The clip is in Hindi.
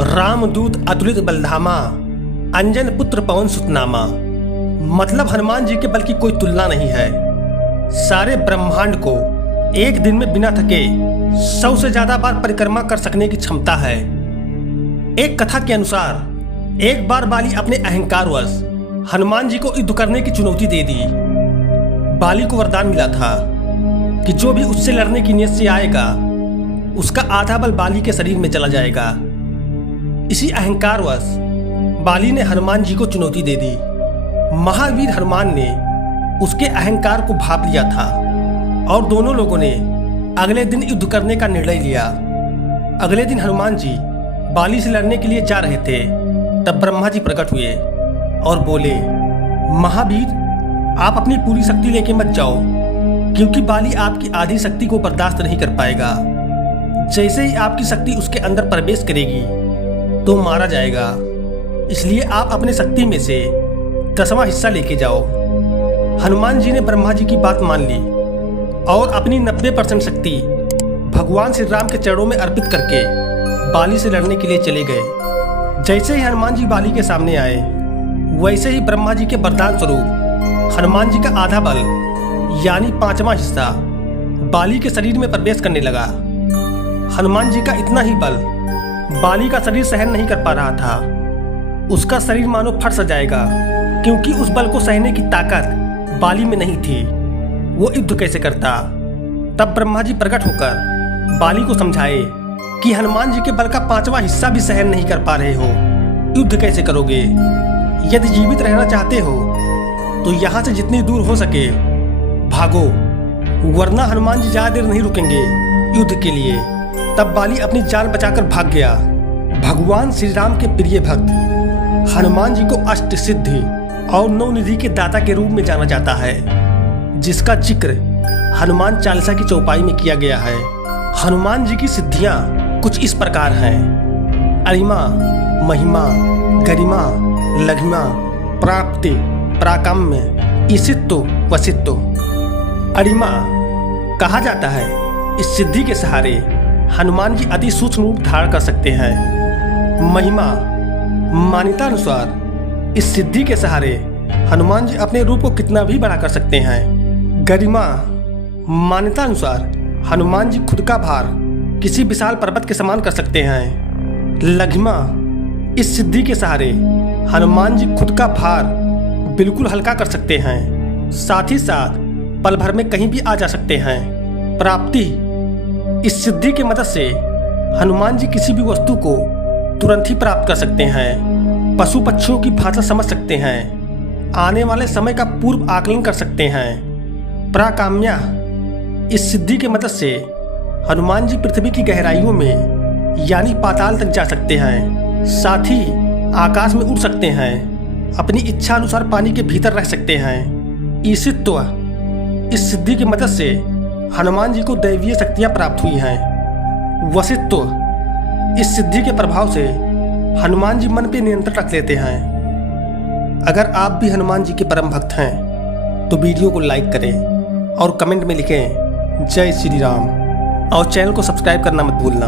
रामदूत अतुलित बलधामा, अंजन पुत्र पवन सुतनामा। मतलब हनुमान जी के बल की कोई तुलना नहीं है। सारे ब्रह्मांड को एक दिन में बिना थके 100 से ज्यादा बार परिक्रमा कर सकने की क्षमता है। एक कथा के अनुसार एक बार बाली अपने अहंकारवश हनुमान जी को युद्ध करने की चुनौती दे दी। बाली को वरदान मिला था कि जो भी उससे लड़ने की नीयत से आएगा उसका आधा बल बाली के शरीर में चला जाएगा। इसी अहंकारवश बाली ने हनुमान जी को चुनौती दे दी। महावीर हनुमान ने उसके अहंकार को भांप लिया था और दोनों लोगों ने अगले दिन युद्ध करने का निर्णय लिया। अगले दिन हनुमान जी बाली से लड़ने के लिए जा रहे थे, तब ब्रह्मा जी प्रकट हुए और बोले, महावीर आप अपनी पूरी शक्ति लेके मत जाओ, क्योंकि बाली आपकी आधी शक्ति को बर्दाश्त नहीं कर पाएगा। जैसे ही आपकी शक्ति उसके अंदर प्रवेश करेगी तो मारा जाएगा। इसलिए आप अपने शक्ति में से 10वां हिस्सा लेके जाओ। हनुमान जी ने ब्रह्मा जी की बात मान ली और अपनी 90% शक्ति भगवान श्री राम के चरणों में अर्पित करके बाली से लड़ने के लिए चले गए। जैसे ही हनुमान जी बाली के सामने आए, वैसे ही ब्रह्मा जी के वरदान स्वरूप हनुमान जी का आधा बल यानी 5वां हिस्सा बाली के शरीर में प्रवेश करने लगा। हनुमान जी का इतना ही बल बाली का शरीर सहन नहीं कर पा रहा था। उसका शरीर मानो फट सा जाएगा, क्योंकि उस बल को सहने की ताकत बाली में नहीं थी। वो युद्ध कैसे करता? तब ब्रह्मा जी प्रकट होकर बाली को समझाए कि हनुमान जी के बल का 5वां हिस्सा भी सहन नहीं कर पा रहे हो, युद्ध कैसे करोगे? यदि जीवित रहना चाहते हो तो यहाँ से जितनी दूर हो सके भागो, वरना हनुमान जी ज्यादा देर नहीं रुकेंगे युद्ध के लिए। तब बाली अपनी जान बचाकर भाग गया। भगवान श्री राम के प्रिय भक्त हनुमान जी को अष्ट सिद्धि और 9 निधि के दाता के रूप में जाना जाता है, जिसका जिक्र हनुमान चालीसा की चौपाई में किया गया है। हनुमान जी की सिद्धियां कुछ इस प्रकार हैं: अरिमा, महिमा, गरिमा, लघिमा, प्राप्ति, प्राकाम्य, ईसित्व, वसित्व। अरिमा कहा जाता है इस सिद्धि के सहारे हनुमान जी अति सूक्ष्म रूप धारण कर सकते हैं। महिमा मान्यता अनुसार इस सिद्धि के सहारे हनुमान जी अपने रूप को कितना भी बड़ा कर सकते हैं। गरिमा मान्यता अनुसार हनुमान जी खुद का भार किसी विशाल पर्वत के समान कर सकते हैं। लघिमा इस सिद्धि के सहारे हनुमान जी खुद का भार बिल्कुल हल्का कर सकते हैं, साथ ही साथ पल भर में कहीं भी आ जा सकते हैं। प्राप्ति इस सिद्धि की मदद से हनुमान जी किसी भी वस्तु को तुरंत ही प्राप्त कर सकते हैं। पशु पक्षियों की भाषा समझ सकते हैं, आने वाले समय का पूर्व आकलन कर सकते हैं। प्राकाम्या इस सिद्धि की मदद से हनुमान जी पृथ्वी की गहराइयों में यानी पाताल तक जा सकते हैं, साथ ही आकाश में उड़ सकते हैं, अपनी इच्छा अनुसार पानी के भीतर रह सकते हैं। ईसित्व इस सिद्धि की मदद से हनुमान जी को दैवीय शक्तियां प्राप्त हुई हैं। वसित्व इस सिद्धि के प्रभाव से हनुमान जी मन पे नियंत्रण रख लेते हैं। अगर आप भी हनुमान जी के परम भक्त हैं तो वीडियो को लाइक करें और कमेंट में लिखें जय श्री राम, और चैनल को सब्सक्राइब करना मत भूलना।